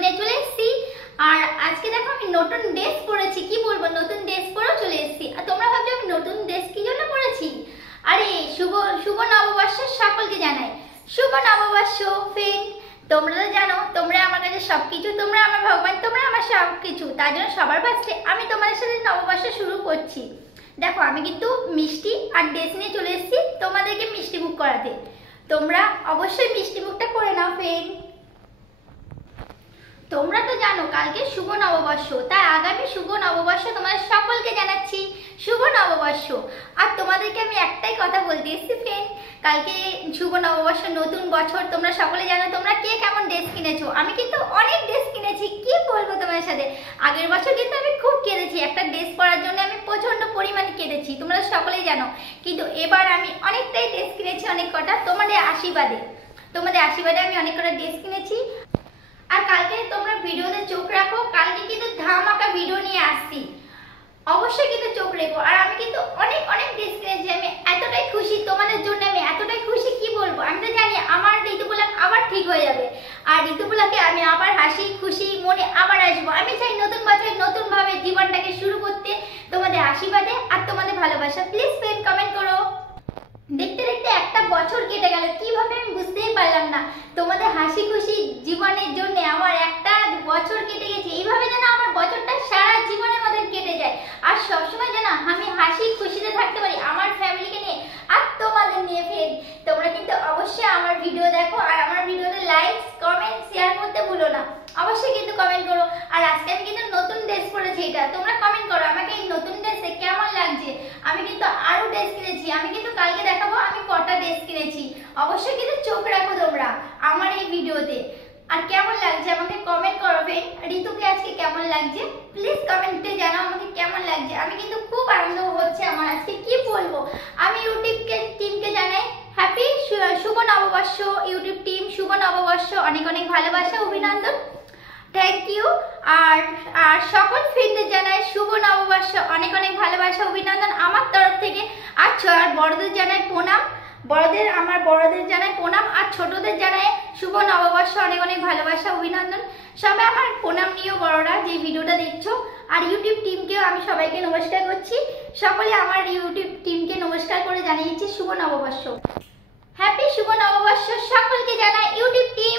নিয়ে চলে এসেছি। আর আজকে দেখো আমি নতুন ড্রেস পরেছি, কি বলবো, নতুন ড্রেস পরেও চলে এসেছি। আর তোমরা ভাবছো আমি নতুন ড্রেস কি জন্য পরেছি? আরে শুভ শুভ নববর্ষের সকলকে জানাই শুভ নববর্ষ। ফ্রেন্ড, তোমরা তো জানো তোমরা আমার কাছে সবকিছু, তোমরা আমার ভগবান, তোমরা আমার সবকিছু। তার জন্য সবার ফার্স্টে আমি তোমাদের সাথে নববর্ষ শুরু করছি। দেখো আমি কিন্তু মিষ্টি আর ড্রেস নিয়ে চলে এসেছি তোমাদেরকে মিষ্টি মুখ করাতে। তোমরা অবশ্যই মিষ্টি মুখটা করে নাও ফ্রেন্ড। তোমরা তো জানো কালকে শুভ নববর্ষ, তাই আগামী শুভ নববর্ষ তোমাদের সকলকে জানাচ্ছি শুভ নববর্ষ। আর তোমাদেরকে আমি একটাই কথা বলতে এসেছি ফ্রেন্ড, কালকে শুভ নববর্ষ, নতুন বছর। তোমরা সকলে জানো তোমরা কে কেমন ড্রেস কিনেছো। আমি কিন্তু অনেক ড্রেস কিনেছি, কি বলবো তোমাদের সাথে। আগের বছর কিন্তু আমি খুব কেঁদেছি, একটা ড্রেস পরার জন্য আমি প্রচন্ড পরিমাণে কেঁদেছি, তোমরা সকলেই জানো। কিন্তু এবার আমি অনেকটাই ড্রেস কিনেছি, অনেক কটা তোমাদের আশীর্বাদে আমি অনেক কটা ড্রেস কিনেছি। আর কালকে তোমরা ভিডিওতে চোখ রাখো, কালকে কিন্তু ধামাকা ভিডিও নিয়ে আসছি, অবশ্যই কিন্তু চোখ রেখো। আর আমি কিন্তু অনেক অনেক ড্রেস কিনেছি, আমি এতটাই খুশি তোমাদের জন্য, আমি এতটাই খুশি কি বলবো। আমি তো জানি আমার ঋতুপলাক আবার ঠিক হয়ে যাবে, আর ঋতুপলাকে আমি আবার হাসি খুশি মনে আবার আসবো। আমি চাই নতুন বছরে নতুন ভাবে জীবনটাকে শুরু করতে, তোমাদের আশীর্বাদে আর তোমাদের ভালোবাসা। প্লিজ ফ্রেন্ড কমেন্ট করো। দেখতে দেখতে একটা বছর কেটে গেল, কিভাবে আমি বুঝতেই পারলাম না। তোমাদের হাসি খুশি জীবনের জন্য আমার একটা বছর কেটে গেছে, এইভাবে যেন আমার বছরটা সারা জীবনের মধ্যে কেটে যায়। আর সবসময় যেন আমি হাসি খুশিতে থাকতে পারি আমার ফ্যামিলিকে নিয়ে আর তোমাদের নিয়ে। ফ্রেন্ড, তোমরা কিন্তু অবশ্যই আমার ভিডিও দেখো, আর আমার ভিডিওতে লাইক কমেন্ট শেয়ার করতে ভুলো না, অবশ্যই কিন্তু কমেন্ট করো। আর আজকে আমি কিন্তু নতুন ড্রেস পরেছি, এটা তোমরা কমেন্ট করো আমাকে এই নতুন ড্রেসে কেমন লাগছে। আমি কিন্তু আরো ড্রেস কিনেছি, আমি কিন্তু কালকে দেখাবো আমি কটা ড্রেস কিনেছি। অবশ্যই কিন্তু চোখ রাখো তোমরা আমার এই ভিডিওতে। আর কেমন লাগছে আমাকে কমেন্ট করো ফ্রেন্ড। ঋতুকে আজকে কেমন লাগছে প্লিজ কমেন্টে জানাও আমাকে কেমন লাগছে। আমি কিন্তু খুব আনন্দ হচ্ছে আমার আজকে, কি বলবো। আমি ইউটিউব টিমকে জানাই হ্যাপি শুভ নববর্ষ। ইউটিউব টিম শুভ নববর্ষ, অনেক অনেক ভালোবাসা, অভিনন্দন, থ্যাংক ইউ। আর সকল ফ্রেন্ডদের জানাই শুভ নববর্ষ, অনেক অনেক ভালোবাসা, অভিনন্দন আমার তরফ থেকে। আর বড়দের জানাই প্রণাম, আমার বড়দের জানাই প্রণাম, আর ছোটদের জানাই শুভ নববর্ষ, অনেক অনেক ভালোবাসা, অভিনন্দন। সবাই আমার প্রণাম নিও বড়রা যে ভিডিওটা দেখছো। আর ইউটিউব টিমকেও আমি সবাইকে নমস্কার করছি, সকলে আমার ইউটিউব টিমকে নমস্কার করে জানিয়েছি শুভ নববর্ষ। হ্যাপি শুভ নববর্ষ সকলকে জানাই ইউটিউব টিম।